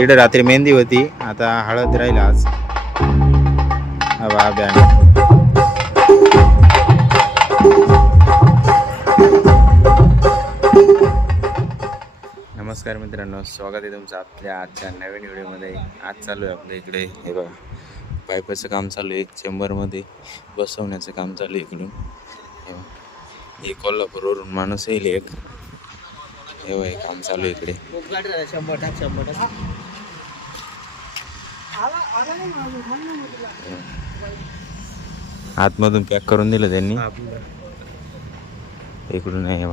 इकडे रात्री मेहंदी होती, आता हळद राहील आज. नमस्कार मित्रांनो, स्वागत आहे तुमचं आपल्या आजच्या नवीन व्हिडिओमध्ये. आज चालू आहे आपल्या इकडे, हे बघा पाईपाचं काम चालू आहे. चेंबरमध्ये बसवण्याचं काम चालू आहे इकडून. हे कोल्हापूरवरून माणूस येईल एक, हे बघा हे काम चालू आहे इकडे. आतमधून पॅक करून दिलं त्यांनी इकडून. आहे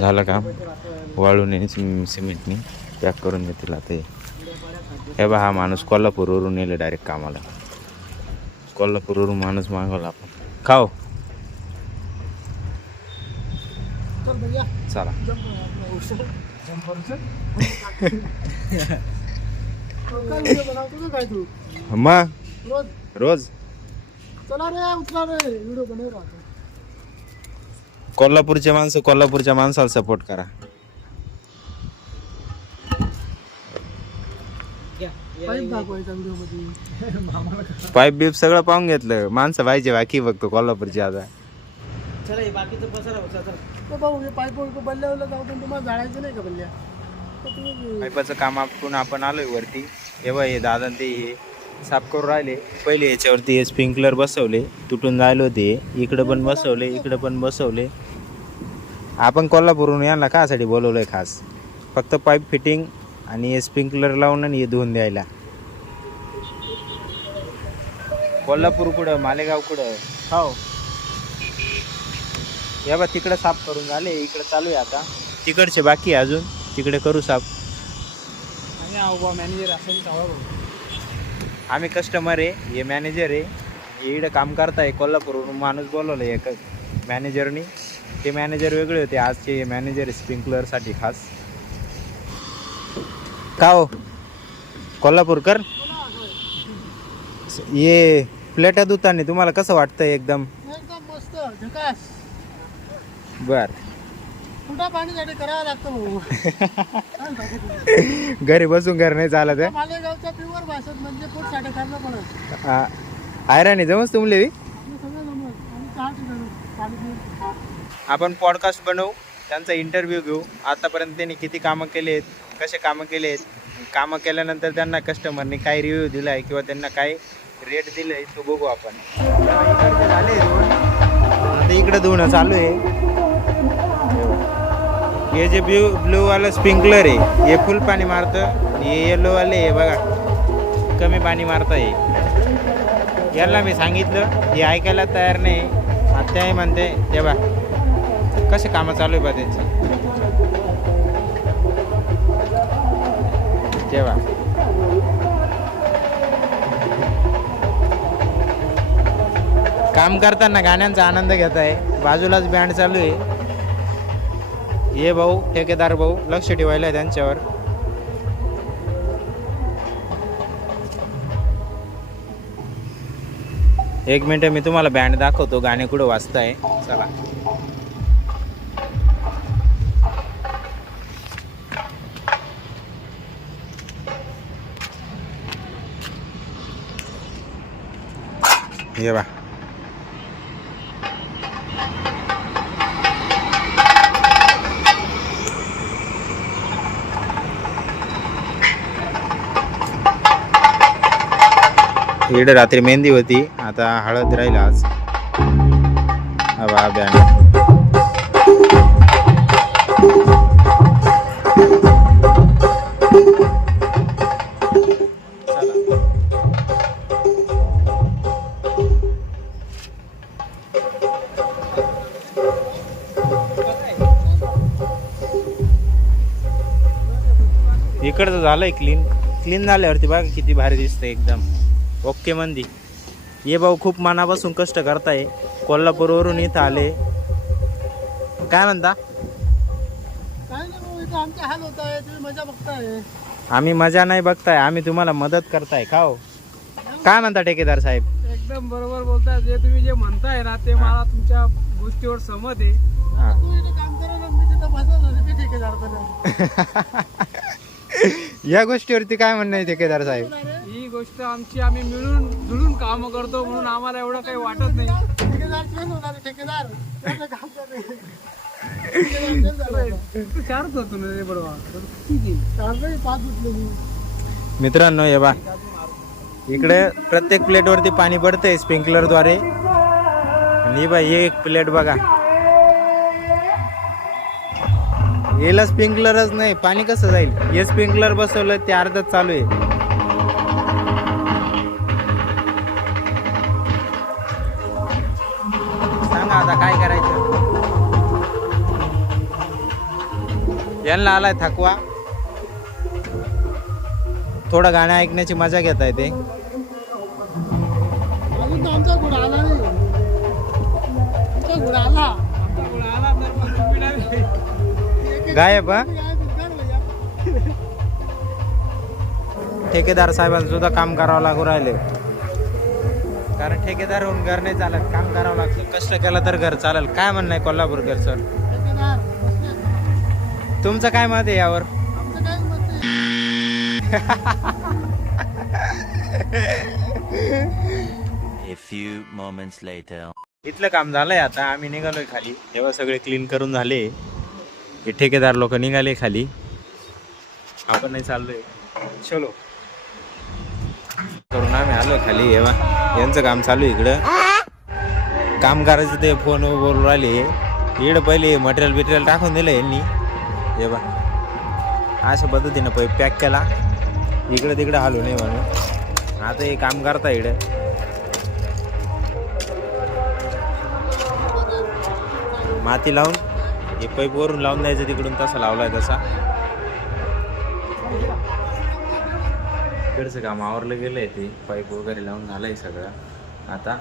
झालं काम, वाळूने सिमेंटनी पॅक करून देतील. आता हे बघा हा माणूस कोल्हापूरवरून येईल डायरेक्ट कामाला. कोल्हापूरवरून माणूस मागवला आपण. खाओ चला. मग रोज कोल्हापूरचे माणसं कोल्हापूरच्या माणसाला सपोर्ट करा. पाईप बीप सगळं पाहून घेतलं. माणसं पाहिजे बाकी बघतो कोल्हापूरची. आता पाईपाचं काम आपण आलोय वरती. हे दादा ते हे साफ करून राहिले. पहिले याच्यावरती हे स्प्रिंकलर बसवले, तुटून राहिले होते. इकडं पण बसवले, इकडं पण बसवले. आपण कोल्हापूरहून यांना कासाठी बोलवलंय खास, फक्त पाईप फिटिंग आणि हे स्प्रिंकलर लावून आणि हे धुवून द्यायला. कोल्हापूर कुठं, मालेगाव कुठं. हो या बा तिकडं साफ करून झाले, इकडं चालू आहे आता. तिकडचे बाकी आहे अजून, तिकडे करू साफ. मॅनेजर असेल, आम्ही कस्टमर आहे, हे मॅनेजर आहे. हे इकडं काम करताय. कोल्हापूरवरून माणूस बोलवलं एक मॅनेजरनी. ते मॅनेजर वेगळे होते, आजचे मॅनेजर स्प्रिंकलरसाठी खास. का हो कोल्हापूरकर, ये प्लेटा धुताना तुम्हाला कसं वाटतंय? एकदम मस्त झकास. बर कुठं पाणीसाठी करावं लागतं. घरी बसून घर नाही चालत आहे. मालेगावच्या प्युअर भाषेत म्हणजे पोटसाठी करणं पडत. आयराणी जमच तुमले. आपण पॉडकास्ट बनवू, त्यांचा इंटरव्ह्यू घेऊ. आतापर्यंत त्यांनी किती कामं केलेत, कसे कामं केलेत, कामं केल्यानंतर त्यांना कस्टमरने काय रिव्ह्यू दिला आहे किंवा त्यांना काय रेट दिलं आहे तो बघू आपण. इकडचे झाले आता इकडं धुणं चालू आहे. हे जे ब्लूवालं स्प्रिंकलर आहे हे फुल पाणी मारतं. हे येलोवाले हे बघा कमी पाणी मारतं. हे याला मी सांगितलं, हे ऐकायला तयार नाही. आता म्हणते तेव्हा कसे कामं चालू आहे बा त्यांची. तेव्हा काम करताना गाण्यांचा आनंद घेत आहे. बाजूलाच बँड चालू आहे. हे भाऊ ठेकेदार भाऊ लक्ष ठेवायला आहे त्यांच्यावर. एक मिनिट मी तुम्हाला बँड दाखवतो, गाणे कुठं वाजताय. चला ये बा. इकडे रात्री मेहंदी होती, आता हळद राहील आज. इकडचं झालंय क्लीन झाल्यावरती बघा किती भारी दिसतंय एकदम ओके मंदी. ये भाऊ खूप मनापासून कष्ट करताय. कोल्हापूरवरून इथं आले. काय म्हणता? काय नाही, इथं आमचा हाल होत आहे, तुम्ही मजा बघताय. आम्ही मजा नाही बघताय, आम्ही तुम्हाला मदत करताय. का हो काय म्हणता ठेकेदार साहेब? एकदम बरोबर बोलताय. जे तुम्ही जे म्हणताय ना ते मला तुमच्या गोष्टीवर सहमत आहे. तू इथे काम करा ना, मी तिथं बसत होते. ठेकेदार या गोष्टीवरती काय म्हणणं आहे ठेकेदार साहेब? ही गोष्ट आमची आम्ही मिळून जुळून काम करतो म्हणून आम्हाला एवढं काही वाटत नाही. ठेकेदार चेंज होणार ठेकेदार त्याचं काम करते. ठेकेदार change झाला. तू चारच होतो ना रे बरोबर. ठीक आहे. चालतंय, पाच उठलो मी. मित्रांनो हे बा इकडे प्रत्येक प्लेटवरती पाणी पडतंय स्प्रिंकलरद्वारे. आणि बा हे एक प्लेट बघा, याला स्प्रिंकलरच नाही, पाणी कसं जाईल? हे स्प्रिंकलर बसवलं ते अर्धच चालू आहे. सांगा आता काय करायचं? यांना आलाय थकवा, थोडं गाणं ऐकण्याची मजा घेता येते. अजून तर आमचा घोडा आला नाही. आमचा घोडा आला. आमचा गोळा आला तर मग तुम्ही नाही. गायब हा? ठेकेदार साहेबांना सुद्धा काम करावं लागू राहिले, कारण ठेकेदार होऊन घर नाही चालत, काम करावं लागतं. कष्ट केलं तर घर चालेल. काय म्हणणं आहे कोल्हापूरकर सर? ठेकेदार बसले. तुमचं काय मत आहे यावर? आमचं काय म्हणते? A few moments later. इथलं काम झालंय, आता आम्ही निघालोय खाली. तेव्हा सगळे क्लीन करून झाले. हे ठेकेदार लोक निघाले खाली, आपण नाही चाललोय. चलो करून आम्ही आलो खाली. तेव्हा यांचं काम चालू आहे इकडं. काम करायचं ते फोन बोलून राहिले. इकडं पहिले मटेरियल बिटेरियल टाकून दिलं यांनी. हे बा अशा पद्धतीनं पॅक केला, इकडं तिकडं आलो नाही म्हणून. आता हे काम करता इकडं. माती लावून हे पाईप वरून लावून द्यायचं, तिकडून तसा लावलाय तसा. इकडचं काम आवरलं गेलंय, ते पाईप वगैरे लावून झालंय सगळं. आता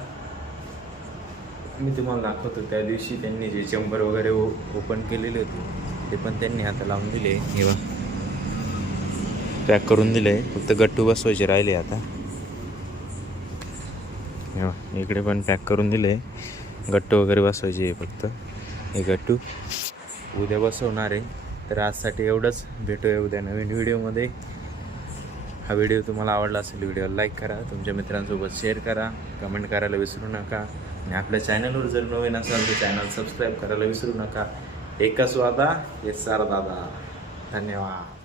मी तुम्हाला दाखवतो त्या दिवशी त्यांनी जे चेंबर वगैरे ओपन केलेले होते ते पण त्यांनी आता लावून दिले. हे बघ पॅक करून दिले, फक्त गट्टू बसवायचे राहिले आता. हे बघ इकडे पण पॅक करून दिले, गट्टू वगैरे बसवायचे आहे फक्त. हे गट्टू उद्या बसवणार आहे. तर आजसाठी एवढंच. भेटूया उद्या नवीन व्हिडिओमध्ये. हा व्हिडिओ तुम्हाला आवडला असेल, व्हिडिओला लाईक करा, तुमच्या मित्रांसोबत शेअर करा, कमेंट करायला विसरू नका. आणि आपल्या चॅनलवर जर नवीन असाल तर चॅनल सबस्क्राईब करायला विसरू नका. एकच वादा हे सारा दादा. धन्यवाद.